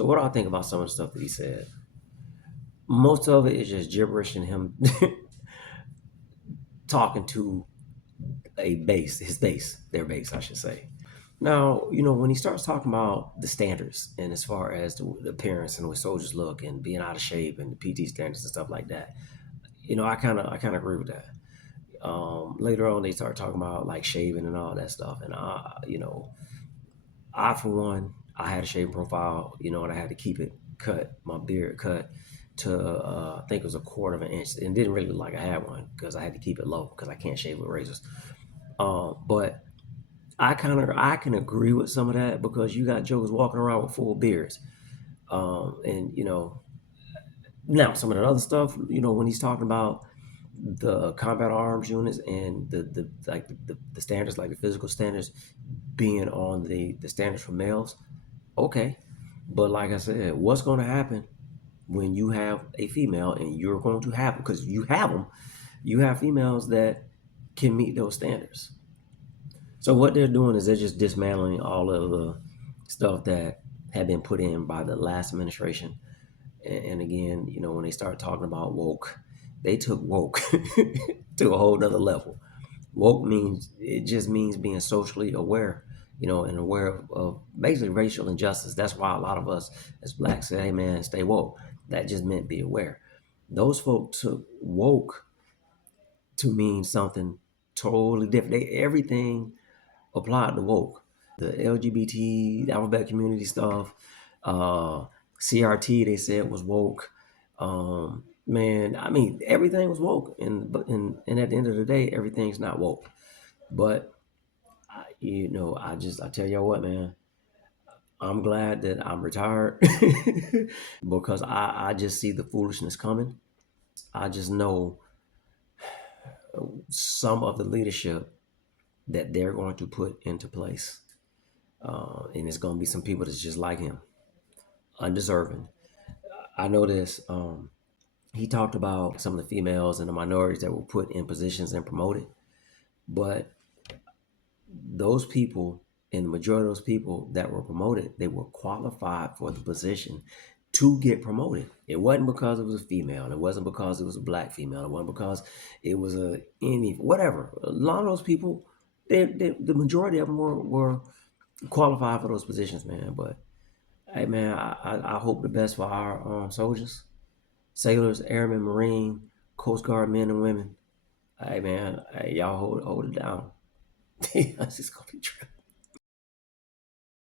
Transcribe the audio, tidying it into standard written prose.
So what do I think about some of the stuff that he said? Most of it is just gibberish and him talking to a base, his base, their base, I should say. Now, when he starts talking about the standards and as far as the appearance and the way soldiers look and being out of shape and the PT standards and stuff like that, I kind of agree with that. Later on, they start talking about like shaving and all that stuff, and I for one, I had a shaving profile, and I had to keep it cut, my beard cut to I think it was a quarter of an inch, and didn't really look like I had one because I had to keep it low because I can't shave with razors. But I can agree with some of that because you got jokers walking around with full beards, and now some of the other stuff, when he's talking about the combat arms units and the standards, like the physical standards, being on the standards for males, okay. But like I said, what's going to happen when you have a female and you're going to have, because you have females that can meet those standards. So what they're doing is they're just dismantling all of the stuff that had been put in by the last administration. And again, when they start talking about woke, they took woke to a whole nother level. Woke means, it just means being socially aware, and aware of basically racial injustice. That's why a lot of us as blacks say, hey man, stay woke. That just meant be aware. Those folks took woke to mean something totally different. Everything applied to woke. The LGBT, the alphabet community stuff, uh, CRT, they said was woke. Man, I mean, everything was woke, and at the end of the day, everything's not woke. But I tell y'all what, man, I'm glad that I'm retired because I just see the foolishness coming. I just know some of the leadership that they're going to put into place, and it's going to be some people that's just like him, undeserving. I know this. He talked about some of the females and the minorities that were put in positions and promoted, but those people, and the majority of those people that were promoted, they were qualified for the position to get promoted. It wasn't because it was a female. It wasn't because it was a black female. It wasn't because it was any whatever. A lot of those people, the majority of them were qualified for those positions, man. But hey, man, I hope the best for our soldiers, sailors, airmen, marine, coast guard men and women. Hey, man, hey, y'all hold it down. It's just gonna be true.